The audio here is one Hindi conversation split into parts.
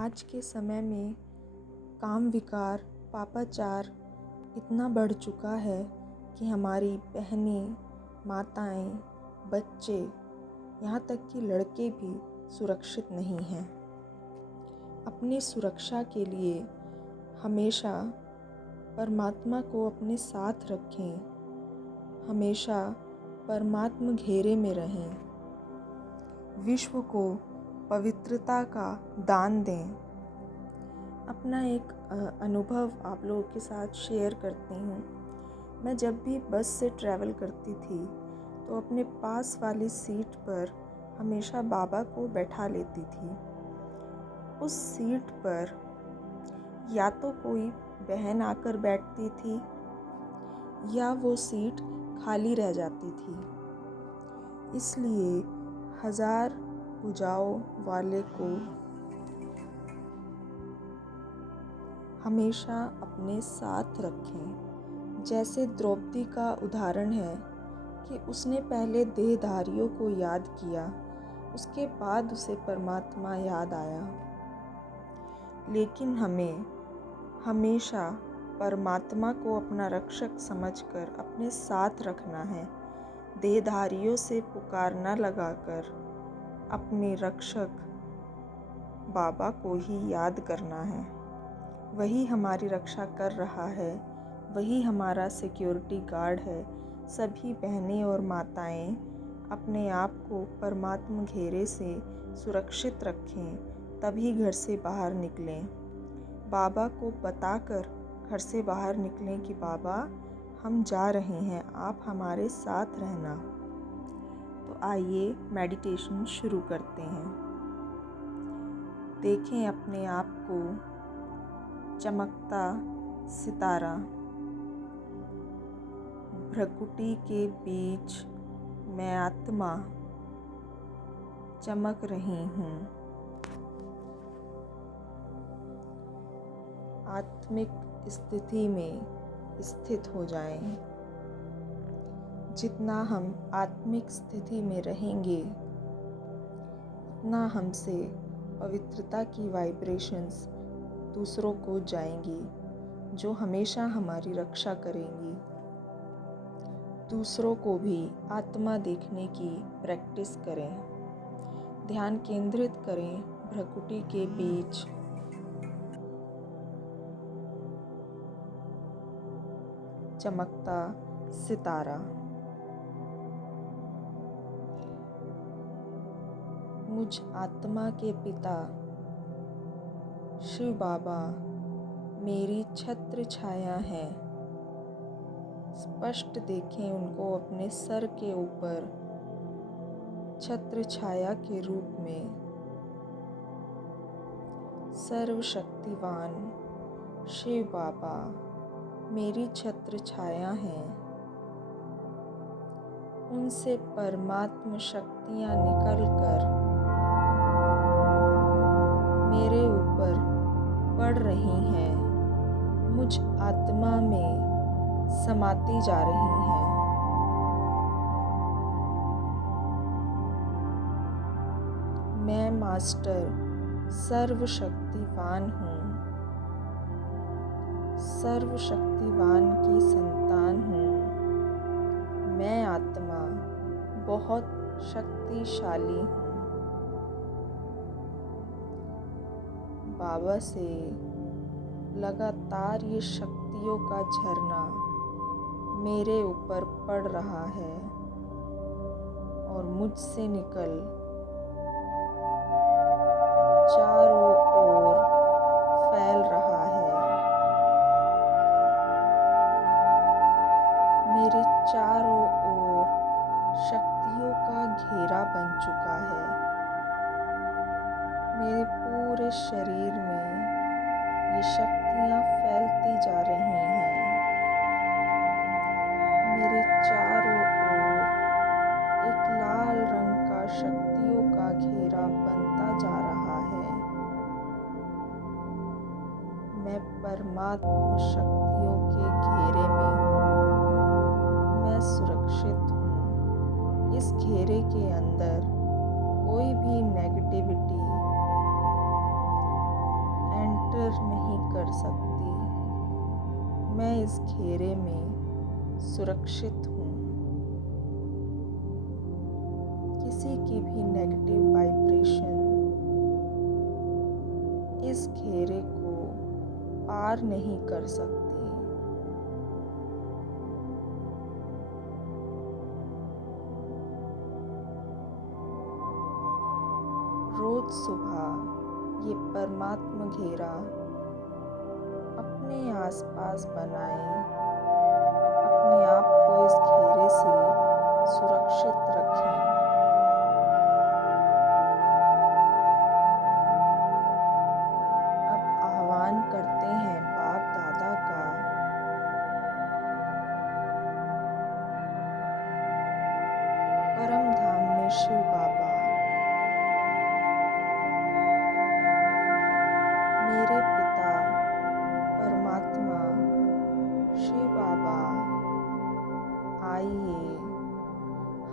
आज के समय में काम विकार, पापाचार इतना बढ़ चुका है कि हमारी बहनें, माताएं, बच्चे, यहाँ तक कि लड़के भी सुरक्षित नहीं हैं। अपनी सुरक्षा के लिए हमेशा परमात्मा को अपने साथ रखें, हमेशा परमात्मा घेरे में रहें, विश्व को पवित्रता का दान दें। अपना एक अनुभव आप लोगों के साथ शेयर करती हूँ। मैं जब भी बस से ट्रैवल करती थी तो अपने पास वाली सीट पर हमेशा बाबा को बैठा लेती थी। उस सीट पर या तो कोई बहन आकर बैठती थी या वो सीट खाली रह जाती थी। इसलिए हजार भुजाओं वाले को हमेशा अपने साथ रखें। जैसे द्रौपदी का उदाहरण है कि उसने पहले देहधारियों को याद किया, उसके बाद उसे परमात्मा याद आया। लेकिन हमें हमेशा परमात्मा को अपना रक्षक समझकर अपने साथ रखना है। देहधारियों से पुकार न लगाकर अपने रक्षक बाबा को ही याद करना है। वही हमारी रक्षा कर रहा है, वही हमारा सिक्योरिटी गार्ड है। सभी बहनें और माताएं अपने आप को परमात्मा घेरे से सुरक्षित रखें, तभी घर से बाहर निकलें। बाबा को बताकर घर से बाहर निकलें कि बाबा हम जा रहे हैं, आप हमारे साथ रहना। तो आइए मेडिटेशन शुरू करते हैं। देखें अपने आप को चमकता सितारा। भ्रकुटी के बीच मैं आत्मा चमक रही हूँ। आत्मिक स्थिति में स्थित हो जाएं। जितना हम आत्मिक स्थिति में रहेंगे उतना हमसे पवित्रता की वाइब्रेशंस दूसरों को जाएंगी, जो हमेशा हमारी रक्षा करेंगी। दूसरों को भी आत्मा देखने की प्रैक्टिस करें। ध्यान केंद्रित करें भ्रकुटी के बीच। चमकता सितारा। मुझ आत्मा के पिता शिव बाबा मेरी छत्र छाया है। स्पष्ट देखें उनको अपने सर के ऊपर छत्र छाया के रूप में। सर्वशक्तिवान शिव बाबा मेरी छत्र छाया है। उनसे परमात्म शक्तियाँ निकलकर मेरे ऊपर पड़ रही हैं, मुझ आत्मा में समाती जा रही हैं। मैं मास्टर सर्वशक्तिवान हूँ, सर्वशक्तिवान की संतान हूँ। मैं आत्मा बहुत शक्तिशाली हूँ। बाबा से लगातार ये शक्तियों का झरना मेरे ऊपर पड़ रहा है और मुझसे निकल चारों ओर फैल रहा है। मेरे चारों ओर शक्तियों का घेरा बन चुका है। मेरे पूरे शरीर में ये शक्तियाँ फैलती जा रही हैं। मेरे चारों ओर एक लाल रंग का शक्तियों का घेरा बनता जा रहा है। मैं परमात्मा शक्तियों के घेरे में हूँ। मैं सुरक्षित हूँ। इस घेरे के अंदर कोई भी नेगेटिविटी नहीं कर सकती। मैं इस घेरे में सुरक्षित हूँ। किसी की भी नेगेटिव वाइब्रेशन इस घेरे को पार नहीं कर सकती। रोज सुबह ये परमात्मा घेरा अपने आसपास बनाएं। अपने आप को इस घेरे से सुरक्षित रखें। अब आह्वान करते हैं बाप दादा का। परम धाम में शिव बाबा, मेरे पिता परमात्मा शिव बाबा, आइए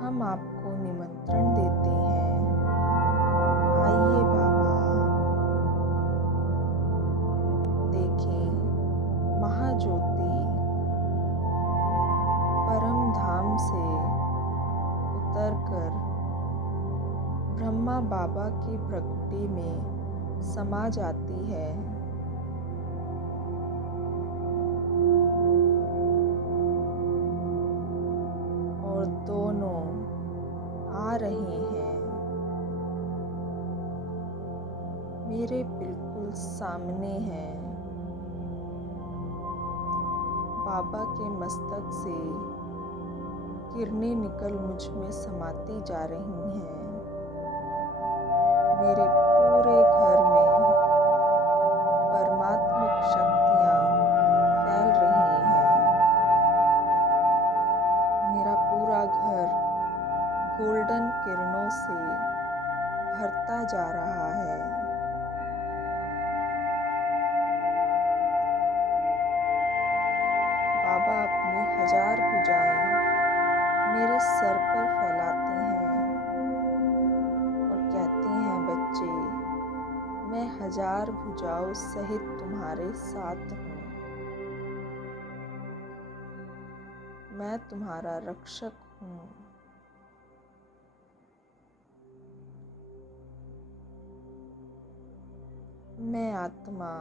हम आपको निमंत्रण देते हैं। आइए बाबा, देखें महाज्योति परम धाम से उतरकर ब्रह्मा बाबा की प्रकृति में समा जाती है। और दोनों आ रहे हैं मेरे बिल्कुल सामने हैं। बाबा के मस्तक से किरणें निकल मुझ में समाती जा रही हैं। मेरे पूरे घर में परमात्मिक शक्तियाँ फैल रही हैं। मेरा पूरा घर गोल्डन किरणों से भरता जा रहा है। बाबा अपनी 1000 भुजाएं मेरे सर पर फैलाते हैं और कहते हैं, बच्चे, मैं 1000 भुजाओं सहित तुम्हारे साथ हूँ। मैं तुम्हारा रक्षक हूँ। मैं आत्मा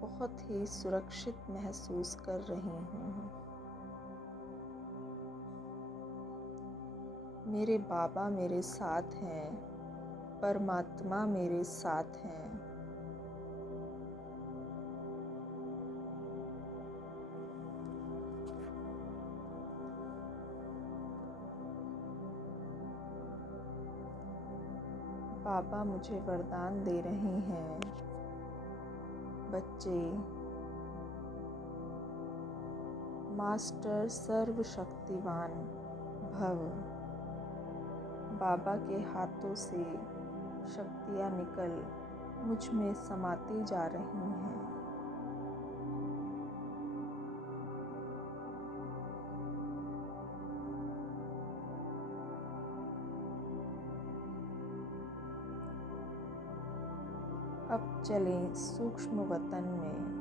बहुत ही सुरक्षित महसूस कर रही हूँ। मेरे बाबा मेरे साथ हैं, परमात्मा मेरे साथ हैं। बाबा मुझे वरदान दे रहे हैं, बच्चे, मास्टर सर्वशक्तिवान भव। बाबा के हाथों से शक्तियाँ निकल मुझ में समाती जा रही हैं। अब चलें सूक्ष्म वतन में।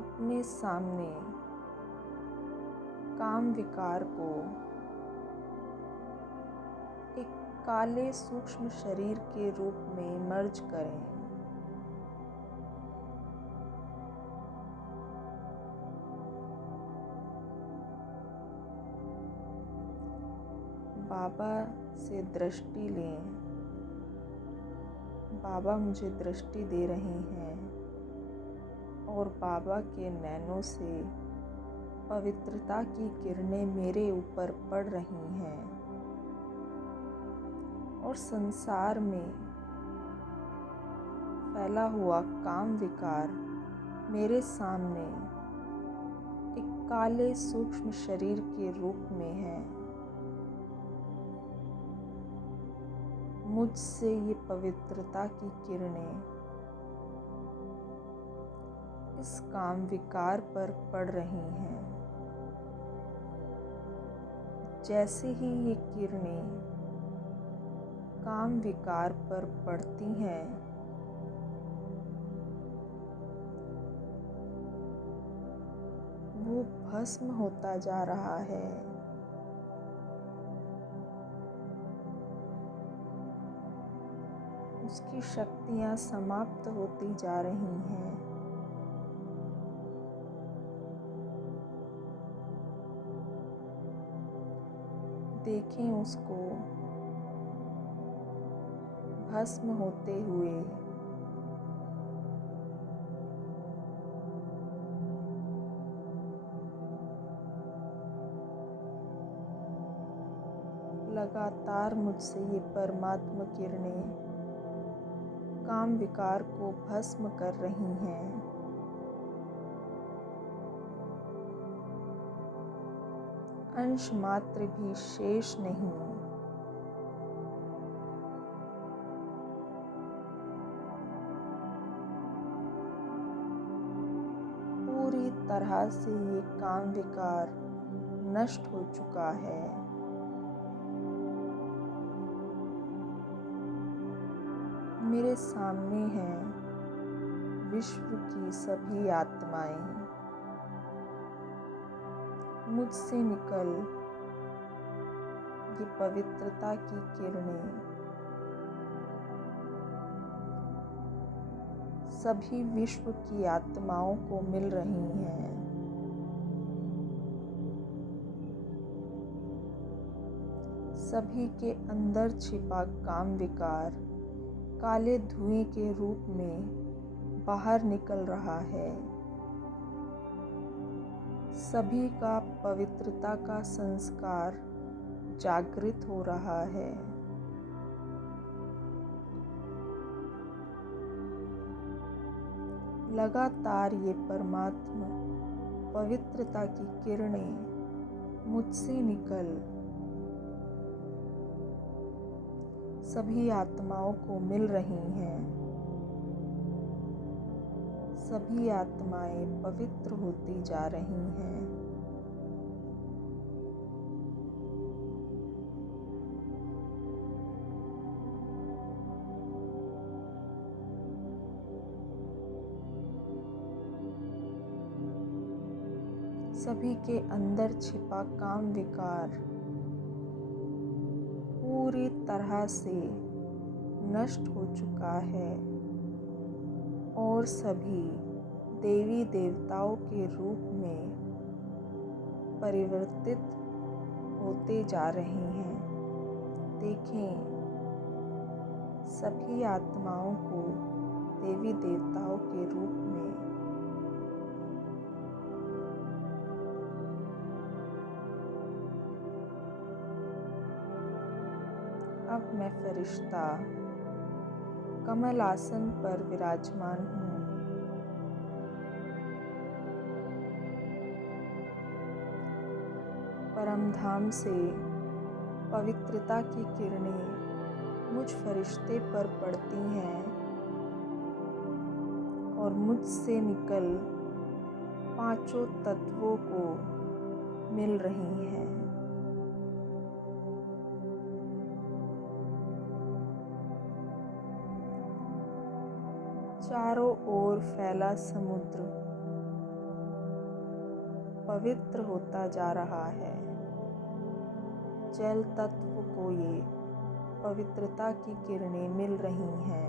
अपने सामने काम विकार को एक काले सूक्ष्म शरीर के रूप में मर्ज करें। बाबा से दृष्टि लें। बाबा मुझे दृष्टि दे रहे हैं और बाबा के नैनों से पवित्रता की किरणें मेरे ऊपर पड़ रही हैं और संसार में फैला हुआ काम विकार मेरे सामने एक काले सूक्ष्म शरीर के रूप में है। मुझसे ये पवित्रता की किरणें इस काम विकार पर पड़ रही हैं। जैसे ही ये किरणें काम विकार पर पड़ती हैं, वो भस्म होता जा रहा है। उसकी शक्तियाँ समाप्त होती जा रही हैं। देखें उसको भस्म होते हुए। लगातार मुझसे ये परमात्मा किरणें काम विकार को भस्म कर रही हैं। अंश मात्र भी शेष नहीं। पूरी तरह से ये काम विकार नष्ट हो चुका है। मेरे सामने हैं विश्व की सभी आत्माएं। मुझसे निकल ये पवित्रता की किरणें सभी विश्व की आत्माओं को मिल रही हैं। सभी के अंदर छिपा काम विकार काले धुएं के रूप में बाहर निकल रहा है। सभी का पवित्रता का संस्कार जागृत हो रहा है। लगातार ये परमात्मा पवित्रता की किरणें मुझसे निकल सभी आत्माओं को मिल रही हैं। सभी आत्माएं पवित्र होती जा रही हैं। सभी के अंदर छिपा काम विकार पूरी तरह से नष्ट हो चुका है और सभी देवी देवताओं के रूप में परिवर्तित होते जा रहे हैं। देखें सभी आत्माओं को देवी देवताओं के रूप में। अब मैं फरिश्ता कमल आसन पर विराजमान हूँ। परमधाम से पवित्रता की किरणें मुझ फरिश्ते पर पड़ती हैं और मुझसे निकल पांचों तत्वों को मिल रही हैं। चारों ओर फैला समुद्र पवित्र होता जा रहा है। जल तत्व को ये पवित्रता की किरणें मिल रही हैं।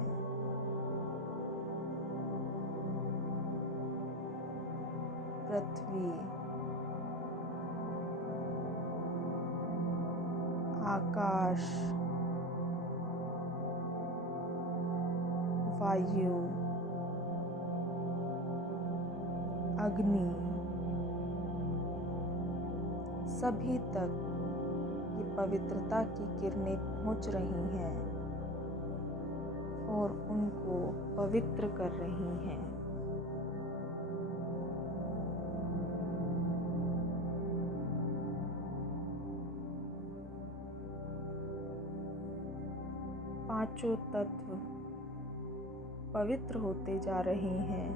पृथ्वी, आकाश, वायु, अग्नि, सभी तक ये पवित्रता की किरणें पहुंच रही हैं और उनको पवित्र कर रही हैं। पांचों तत्व पवित्र होते जा रहे हैं।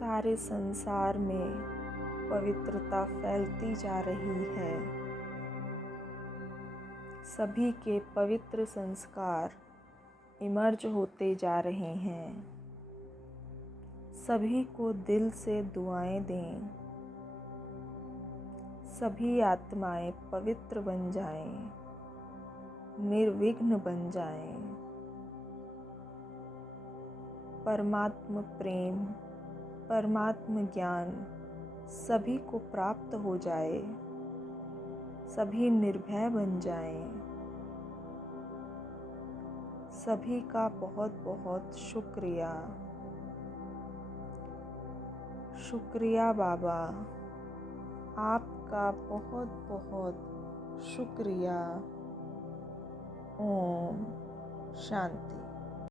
सारे संसार में पवित्रता फैलती जा रही है। सभी के पवित्र संस्कार इमर्ज होते जा रहे हैं। सभी को दिल से दुआएं दें। सभी आत्माएं पवित्र बन जाएं, निर्विघ्न बन जाएं। परमात्म प्रेम, परमात्म ज्ञान सभी को प्राप्त हो जाए। सभी निर्भय बन जाएं। सभी का बहुत बहुत शुक्रिया। शुक्रिया बाबा, आपका बहुत बहुत शुक्रिया। ओम शांति।